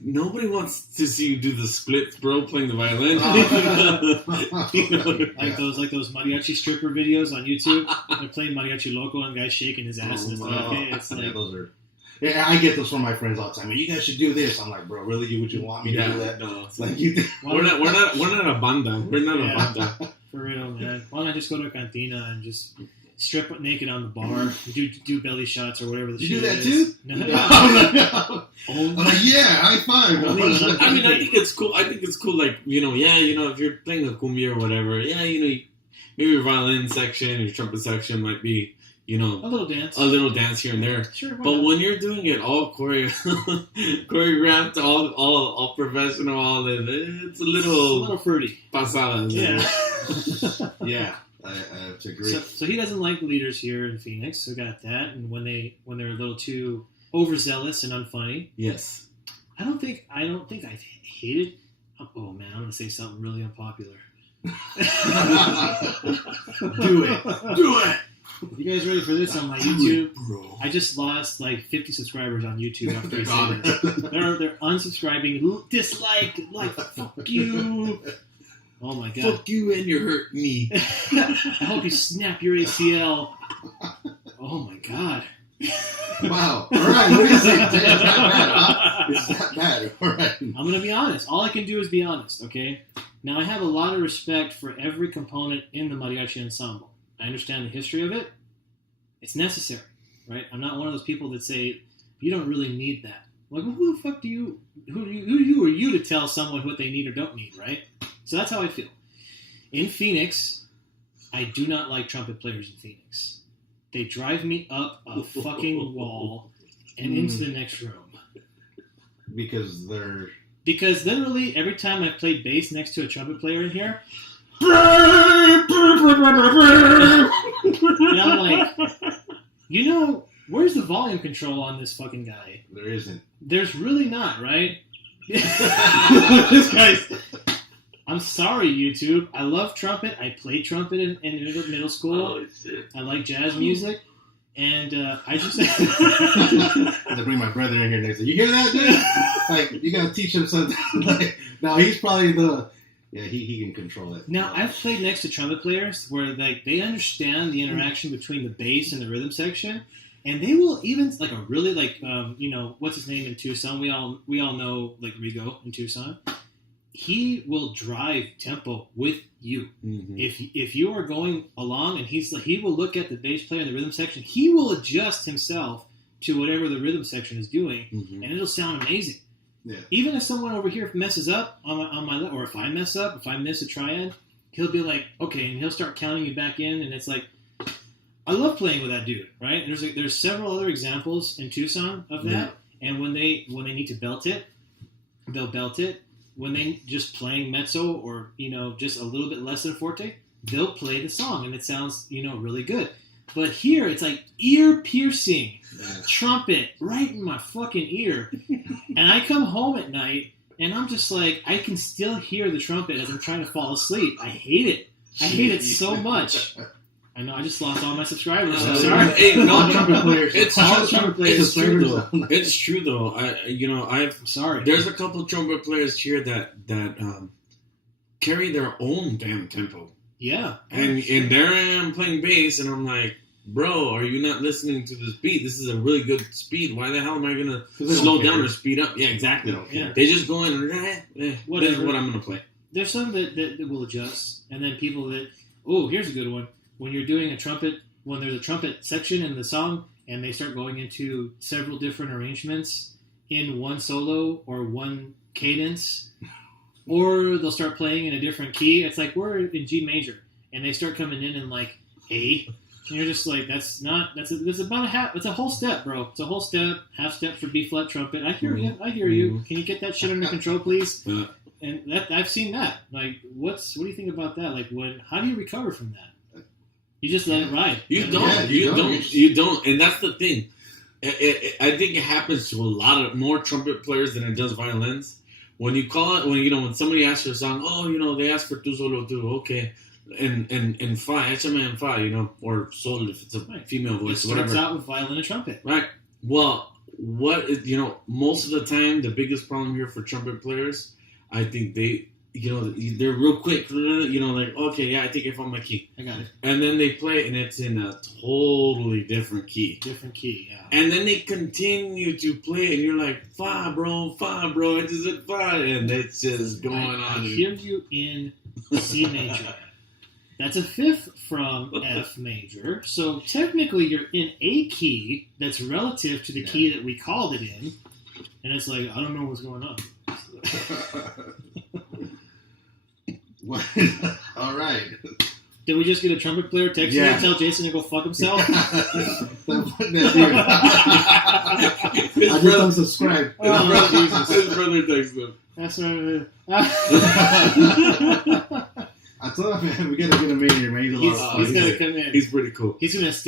nobody wants to see you do the splits, bro, playing the violin. Like those mariachi stripper videos on YouTube. They're playing mariachi loco and guys shaking his ass and stuff. Hey, it's like those are. Yeah, I get those from my friends all the time. You guys should do this. I'm like, bro, really? Would you want me to do that? No. It's like we're not a banda. We're not a banda. For real, man. Why not just go to a cantina and just strip naked on the bar, do belly shots or whatever. You do that too? No. I'm like, yeah, high five. I mean, I think it's cool. Like, if you're playing a cumbia or whatever, maybe your violin section, your trumpet section might be, a little dance here and there. Sure. But when you're doing it all choreographed, all professional, it's a little fruity. Pasada. Yeah. Yeah. I agree. So he doesn't like leaders here in Phoenix. So got that. And when they're a little too overzealous and unfunny. Yes. I don't think I hated. Oh man, I'm gonna say something really unpopular. Do it. You guys ready for this on my YouTube? Bro. I just lost like 50 subscribers on YouTube after I said this. They're unsubscribing, dislike, like fuck you. Oh my god. Fuck you and you hurt me. I hope you snap your ACL. Oh my god. Wow. All right. What do you think? It's not bad, huh? It's not bad. All right. I'm going to be honest. All I can do is be honest, okay? Now, I have a lot of respect for every component in the mariachi ensemble. I understand the history of it. It's necessary, right? I'm not one of those people that say, you don't really need that. Like, well, who the fuck who are you to tell someone what they need or don't need, right? So that's how I feel. In Phoenix, I do not like trumpet players in Phoenix. They drive me up a fucking wall and into the next room. Because literally every time I've played bass next to a trumpet player in here, and I'm like, where's the volume control on this fucking guy? there isn't. There's really not, right? This guy's. I'm sorry, YouTube. I love trumpet. I played trumpet in middle school. Oh, shit. I like jazz music. And I just... I have to bring my brother in here next time. You hear that, dude? Like, you got to teach him something. No, he's probably he can control it. Now, I've played next to trumpet players where they understand the interaction between the bass and the rhythm section. And they will even, like, a really, what's his name in Tucson? We all know, like, Rigo in Tucson. He will drive tempo with you. Mm-hmm. If you are going along and he will look at the bass player in the rhythm section, he will adjust himself to whatever the rhythm section is doing, and it'll sound amazing. Yeah. Even if someone over here messes up on my or if I mess up, if I miss a triad, he'll be like, okay, and he'll start counting you back in, and it's like, I love playing with that dude, right? There's several other examples in Tucson of that, and when they need to belt it, they'll belt it. When they just playing mezzo or, just a little bit less than forte, they'll play the song and it sounds, really good. But here it's like ear-piercing trumpet right in my fucking ear. And I come home at night and I'm just like, I can still hear the trumpet as I'm trying to fall asleep. I hate it. I hate it so much. I know, I just lost all my subscribers. I'm sorry. Hey, no, trumpet players. It's true though. It's true though. I'm sorry. There's a couple trumpet players here that carry their own damn tempo. Yeah. And there I am playing bass, and I'm like, bro, are you not listening to this beat? This is a really good speed. Why the hell am I gonna slow down or speed up? Yeah, exactly. They just go in and this is what I'm gonna play. There's some that will adjust, and then people that here's a good one. When you're doing when there's a trumpet section in the song and they start going into several different arrangements in one solo or one cadence, or they'll start playing in a different key. It's like we're in G major and they start coming in like A, and you're just like, that's about a half. It's a whole step, bro. It's a whole step, half step for B flat trumpet. I hear you. Can you get that shit under control, please? And I've seen that. Like, what do you think about that? Like, how do you recover from that? You just let it ride. You don't. And that's the thing. I think it happens to a lot of more trumpet players than it does violins. When you call it, when somebody asks for a song, they ask for tu solo tu, okay, and fa, échame en fa, or sol if it's a female voice, whatever. It starts out with violin and trumpet. Right. Well, what is, most of the time, the biggest problem here for trumpet players, I think they're real quick, like, okay, yeah, I think I found my key. I got it. And then they play, and it's in a totally different key. Yeah. And then they continue to play, and you're like, fa, bro, I just said fa, and it's just going on. I hear you in C major. That's a fifth from F major. So technically you're in a key that's relative to the key that we called it in. And it's like, I don't know what's going on. What? All right. Did we just get a trumpet player text me and tell Jason to go fuck himself? I just unsubscribed. His brother texted him. That's right. I told him, man, we gotta get him in here, man. He's gonna come in. He's pretty cool. He plays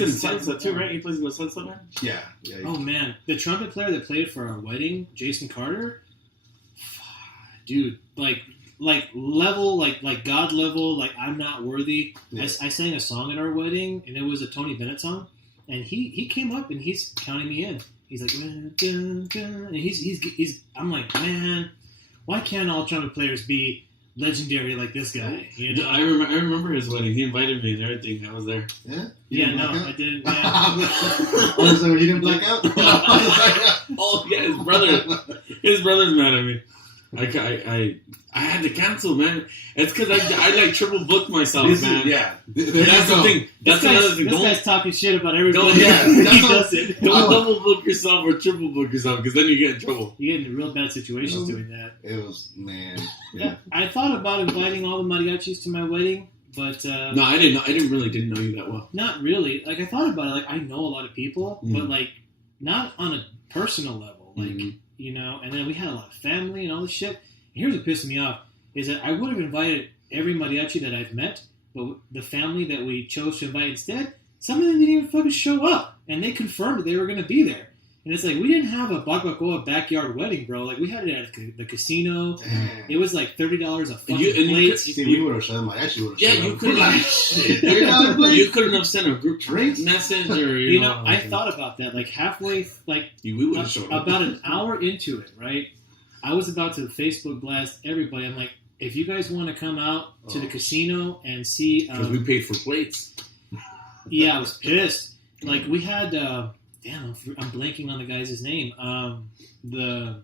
in salsa too, right? He plays in the salsa band? Yeah. Oh man, the trumpet player that played for our wedding, Jason Carter, dude, like level, like God level, like I'm not worthy. Yeah. I sang a song at our wedding, and it was a Tony Bennett song, and he came up and he's counting me in. He's like, dun, dun, dun, and he's. I'm like, man, why can't all trumpet players be legendary like this guy? You know? I remember his wedding. He invited me and everything. I was there. Yeah. I didn't. Yeah. Oh, so you didn't black out? Oh yeah, his brother's mad at me. I had to cancel, man. It's because I like triple booked myself, man. Yeah, that's the thing. That's another thing. This guy's talking shit about everybody. He does it. Don't double book yourself or triple book yourself, because then you get in trouble. You get into real bad situations doing that. It was, man. Yeah. I thought about inviting all the mariachis to my wedding, but no, I didn't. I didn't know you that well. Not really. Like I thought about it. Like I know a lot of people, but like not on a personal level. Like you know. And then we had a lot of family and all this shit. Here's what pissed me off is that I would have invited every mariachi that I've met, but the family that we chose to invite instead, some of them didn't even fucking show up, and they confirmed that they were going to be there. And it's like, we didn't have a barbacoa backyard wedding, bro. Like, we had it at the casino. Damn. It was like $30 a fucking plate. We would have shut mariachi would have shut up. You couldn't you couldn't have sent a group message or, you know. I thought about that. Like, halfway, like, we would have shown up. About an hour into it, right? I was about to Facebook blast everybody. I'm like, if you guys want to come out to the casino and see... Because we paid for plates. Yeah, I was pissed. Like, we had... damn, I'm blanking on the guy's name. The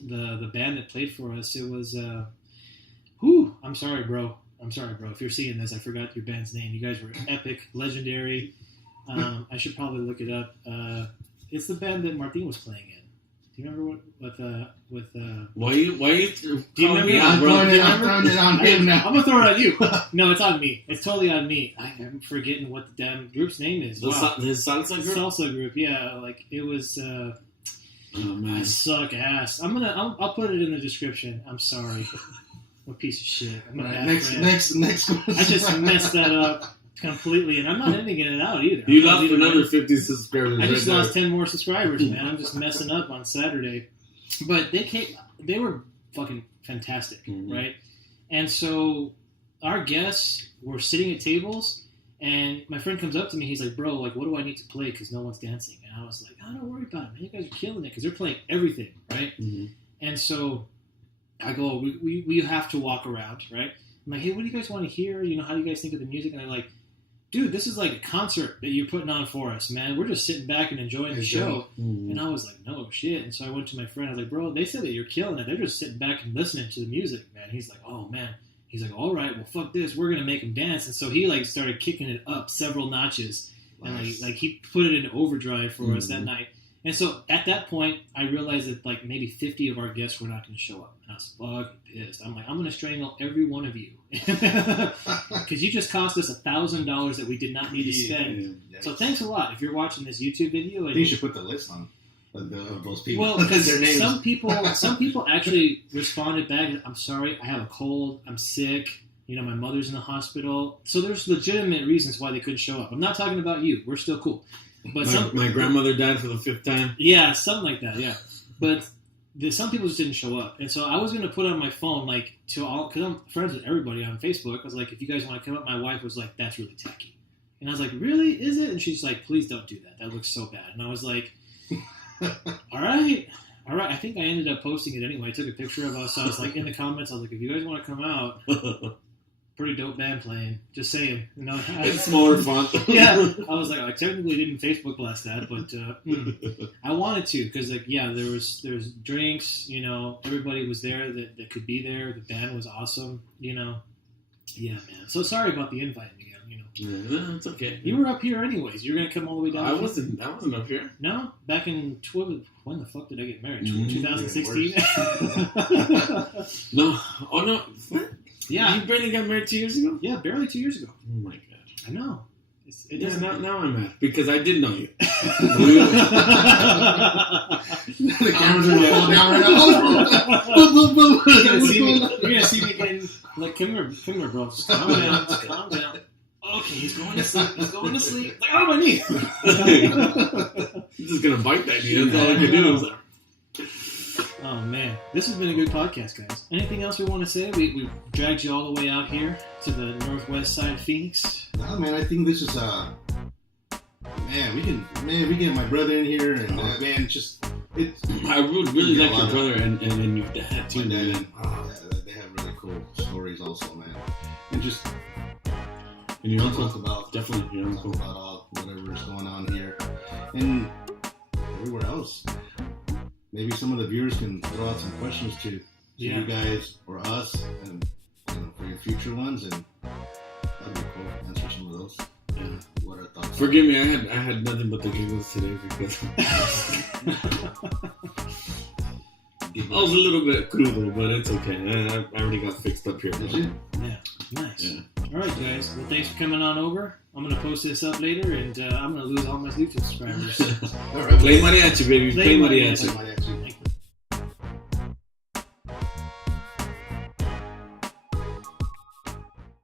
band that played for us, it was... I'm sorry, bro. If you're seeing this, I forgot your band's name. You guys were epic, legendary. I should probably look it up. It's the band that Martin was playing in. Do you remember Why you do you remember? I'm throwing it on him now. I'm gonna throw it on you. No, it's on me. It's totally on me. I'm forgetting what the damn group's name is. His salsa group? Salsa group, yeah. Like it was oh man. I suck ass. I'll put it in the description. I'm sorry. What piece of shit. I'm next question. I just messed that up completely, and I'm not ending it out either. You lost another 50 subscribers. I just lost 10 more subscribers, man. I'm just messing up on Saturday. But they were fucking fantastic, right? And so our guests were sitting at tables, and my friend comes up to me. He's like, bro, like, what do I need to play? Because no one's dancing. And I was like, oh, don't worry about it, man. You guys are killing it because they're playing everything, right? And so I go, we have to walk around, right? I'm like, hey, what do you guys want to hear? You know, how do you guys think of the music? And they're like, dude, this is like a concert that you're putting on for us, man. We're just sitting back and enjoying the show. And I was like, no shit. And so I went to my friend. I was like, bro, they said that you're killing it. They're just sitting back and listening to the music, man. He's like, oh, man. He's like, all right, well, fuck this. We're going to make them dance. And so he, like, started kicking it up several notches. Nice. And, like he put it in overdrive for us that night. And so at that point, I realized that, like, maybe 50 of our guests were not going to show up. And I was fucking pissed. I'm like, I'm going to strangle every one of you. Because you just cost us $1,000 that we did not need to spend. Yeah. So thanks a lot. If you're watching this YouTube video. You should put the list on of those people. Well, because some people actually responded back, I'm sorry, I have a cold, I'm sick. You know, my mother's in the hospital. So there's legitimate reasons why they couldn't show up. I'm not talking about you. We're still cool. But my grandmother died for the 5th time. Yeah, something like that. Yeah, but some people just didn't show up, and so I was gonna put on my phone like to all because I'm friends with everybody on Facebook. I was like, if you guys want to come up, my wife was like, that's really tacky, and I was like, really, is it? And she's like, please don't do that. That looks so bad. And I was like, all right. I think I ended up posting it anyway. I took a picture of us. So I was like in the comments. I was like, if you guys want to come out. Pretty dope band playing. Just saying. You know, it's smaller font. Yeah. I was like, I technically didn't Facebook blast that, but I wanted to because, like, yeah, there's drinks. You know, everybody was there that could be there. The band was awesome. You know, Yeah, man. So sorry about the invite, Miguel. Yeah, no, it's okay. You were up here anyways. You were gonna come all the way down. I wasn't up here. No, back in when the fuck did I get married? 2016. No. Oh no. What? Yeah. You barely got married 2 years ago. Yeah, barely 2 years ago. Oh my god. I know. Now I'm mad because I did know you. The cameras are gonna fall down right now. You're gonna see me getting like, come here, bro. Just calm down. Okay, he's going to sleep. Like, oh, my knee. He's just gonna bite that knee. That's all I can do. Oh man, this has been a good podcast, guys. Anything else we want to say? We dragged you all the way out here to the northwest side of Phoenix. No, man, I think this is we get my brother in here, and man, I would really like your brother and your dad too. They have really cool stories, also, man, and just. And your uncle, about definitely your uncle, about all whatever's going on here and everywhere else. Maybe some of the viewers can throw out some questions to you guys or us, and for your future ones, and that'd be cool. Answer some of those. Yeah. What are thoughts? Forgive me, I had nothing but the giggles today because I was a little bit crudo, but it's okay. I already got fixed up here. Yeah, nice. Yeah. All right, guys. Well, thanks for coming on over. I'm going to post this up later, and I'm going to lose all my YouTube subscribers. All right. Play mariachi, baby. Play mariachi.